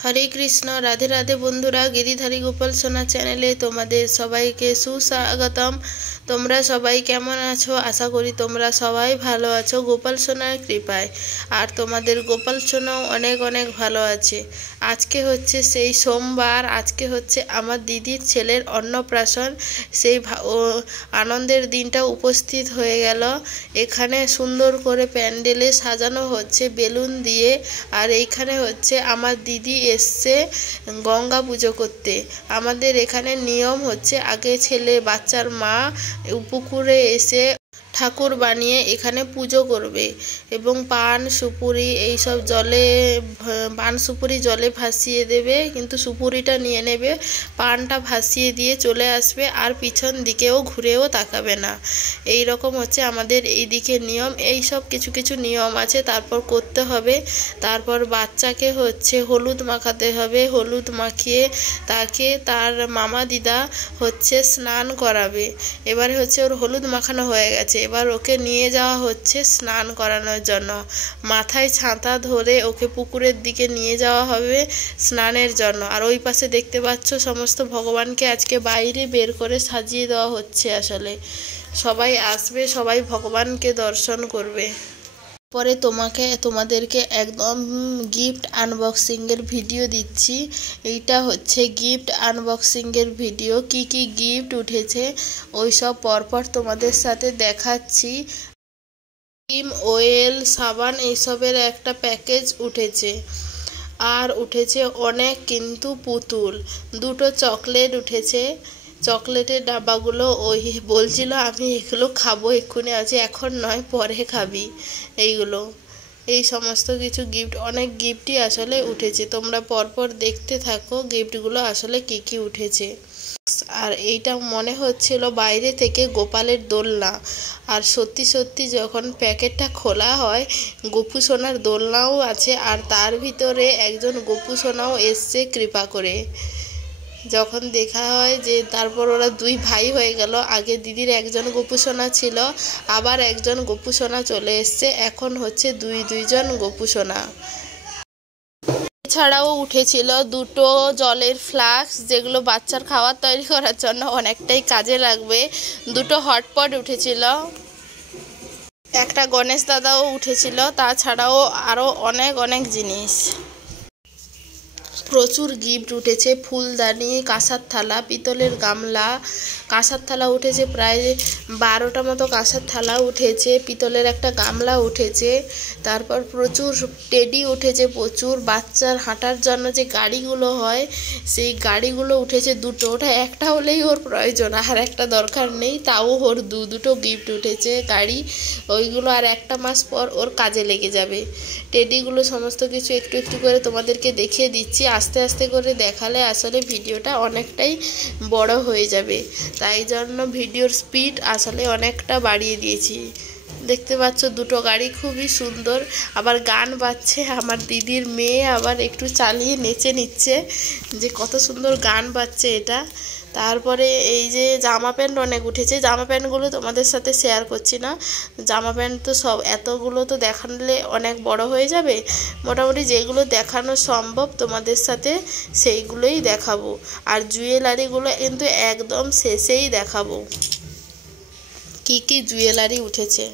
हरे कृष्ण राधे राधे बंधुरा गिरिधारी गोपाल सोना चैनेले तुम्हारे सबाइके सुस्वागतम। তোমরা সবাই কেমন আছো? আশা করি তোমরা সবাই ভালো আছো গোপাল সোনার কৃপায়। আর তোমাদের গোপাল সোনাও অনেক অনেক ভালো আছে। আজকে হচ্ছে সেই সোমবার, আজকে হচ্ছে আমার দিদির ছেলের অন্নপ্রাশন। সেই আনন্দের দিনটা উপস্থিত হয়ে গেল। এখানে সুন্দর করে প্যান্ডেলে সাজানো হচ্ছে বেলুন দিয়ে। আর এইখানে হচ্ছে আমার দিদি এসছে গঙ্গা পুজো করতে। আমাদের এখানে নিয়ম হচ্ছে আগে ছেলে বাচ্চার মা পুকুরে এসে ঠাকুর বানিয়ে এখানে পুজো করবে এবং পান সুপুরি এই সব জলে পান সুপুরি জলে ভাসিয়ে দেবে, কিন্তু সুপুরিটা নিয়ে নেবে, পানটা ভাসিয়ে দিয়ে চলে আসবে আর পিছন দিকেও ঘুরেও তাকাবে না। এই রকম হচ্ছে আমাদের এই দিকে নিয়ম। এই সব কিছু কিছু নিয়ম আছে, তারপর করতে হবে। তারপর বাচ্চাকে হচ্ছে হলুদ মাখাতে হবে, হলুদ মাখিয়ে তাকে তার মামা দিদা হচ্ছে স্নান করাবে। এবারে হচ্ছে ওর হলুদ মাখানো হয়ে গেছে, এবার ওকে নিয়ে যাওয়া হচ্ছে স্নান করানোর জন্য। মাথায় ছাতা ধরে ওকে পুকুরের দিকে নিয়ে যাওয়া হবে স্নানের জন্য। আর ওই পাশে দেখতে পাচ্ছ সমস্ত ভগবানকে আজকে বাইরে বের করে সাজিয়ে দেওয়া হচ্ছে। আসলে সবাই আসবে, সবাই ভগবানকে দর্শন করবে। পরে তোমাদেরকে একদম গিফট আনবক্সিংয়ের ভিডিও দিচ্ছি। এইটা হচ্ছে গিফট আনবক্সিংয়ের ভিডিও। কি কি গিফট উঠেছে ওই সব পরপর তোমাদের সাথে দেখাচ্ছি। ক্রিম, অয়েল, সাবান এইসবের একটা প্যাকেজ উঠেছে। আর উঠেছে অনেক কিন্তু পুতুল, দুটো চকলেট উঠেছে। চকলেটের ডাব্বাগুলো ওই বলছিল আমি এগুলো খাবো এক্ষুনি, আছে এখন নয় পরে খাবি এইগুলো। এই সমস্ত কিছু গিফট, অনেক গিফটই আসলে উঠেছে। তোমরা পরপর দেখতে থাকো গিফটগুলো আসলে কি কি উঠেছে। আর এইটা মনে হচ্ছিল বাইরে থেকে গোপালের দোলনা, আর সত্যি সত্যি যখন প্যাকেটটা খোলা হয় গোপু সোনার দোলনাও আছে। আর তার ভিতরে একজন গোপু সোনাও এসছে কৃপা করে। যখন দেখা হয় যে তারপর ওরা দুই ভাই হয়ে গেল। আগে দিদির একজন গোপু সোনা ছিল, আবার একজন গোপু সোনা চলে এসছে, এখন হচ্ছে দুইজন গোপু সোনা। এছাড়াও উঠেছিল দুটো জলের ফ্লাস্ক, যেগুলো বাচ্চার খাবার তৈরি করার জন্য অনেকটাই কাজে লাগবে। দুটো হটপট উঠেছিল, একটা গণেশ দাদাও উঠেছিল। তাছাড়াও আরও অনেক অনেক জিনিস, প্রচুর গিফট উঠেছে। ফুলদানি, কাঁসার থালা, পিতলের গামলা, কাঁসার থালা উঠেছে প্রায় 12টা মতো কাঁসার থালা উঠেছে, পিতলের একটা গামলা উঠেছে। তারপর প্রচুর টেডি উঠেছে, প্রচুর বাচ্চার হাঁটার জন্য যে গাড়িগুলো হয় সেই গাড়িগুলো উঠেছে দুটো। ওটা একটা হলেই ওর প্রয়োজন, আর একটা দরকার নেই, তাও ওর দুটো গিফট উঠেছে গাড়ি। ওইগুলো আর একটা মাস পর ওর কাজে লেগে যাবে। টেডিগুলো সমস্ত কিছু একটু একটু করে তোমাদেরকে দেখিয়ে দিচ্ছি। আস্তে আস্তে করে দেখালে আসলে ভিডিওটা অনেকটাই বড় হয়ে যাবে, তাই জন্য ভিডিওর স্পিড আসলে অনেকটা বাড়িয়ে দিয়েছি। দেখতে পাচ্ছ দুটো গাড়ি খুবই সুন্দর, আবার গান বাজছে। আমার দিদির মেয়ে আবার একটু চালিয়ে নেচে নিচ্ছে, যে কত সুন্দর গান বাজছে এটা। তারপরে এই যে জামা প্যান্ট অনেক উঠেছে। জামা প্যান্টগুলো তোমাদের সাথে শেয়ার করছি না, জামা প্যান্ট তো সব এতগুলো তো দেখালে অনেক বড় হয়ে যাবে। মোটামুটি যেগুলো দেখানো সম্ভব তোমাদের সাথে সেইগুলোই দেখাবো। আর জুয়েলারিগুলো কিন্তু একদম শেষেই দেখাবো কি কি জুয়েলারি উঠেছে।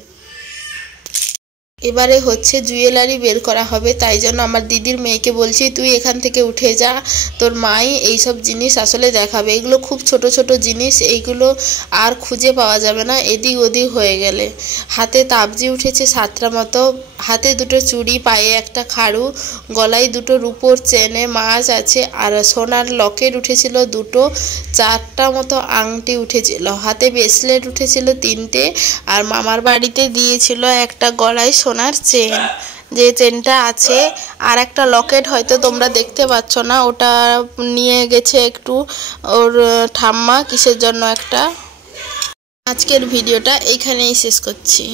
এবারে হচ্ছে জুয়েলারি বের করা হবে, তাই জন্য আমার দিদির মেয়েকে বলছি তুই এখান থেকে উঠে যা, তোর মাই এইসব জিনিস আসলে দেখাবে। এগুলো খুব ছোট ছোট জিনিস, এইগুলো আর খুঁজে পাওয়া যাবে না এদিক ওদিক হয়ে গেলে। হাতে তাবজি উঠেছে 7টা মতো, হাতে দুটো চুড়ি, পায়ে একটা খাড়ু, গলায় দুটো রূপোর চেনে মাছ আছে, আর সোনার লকেট উঠেছিল দুটো, 4টা মতো আংটি উঠেছিল, হাতে ব্রেসলেট উঠেছিল 3টে, আর মামার বাড়িতে দিয়েছিল একটা গলায় সোনার চেন, যে চেনটা আছে। আর একটা লকেট হয়তো তোমরা দেখতে পাচ্ছ না, ওটা নিয়ে গেছে একটু ওর ঠাম্মা কিসের জন্য একটা। আজকের ভিডিওটা এইখানেই শেষ করছি।